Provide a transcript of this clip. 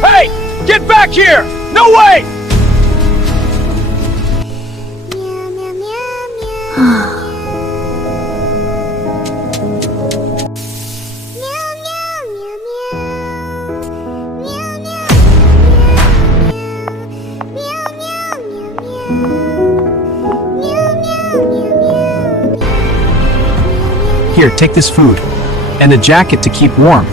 Hey! Get back here! No way! Here, take this food. And a jacket to keep warm.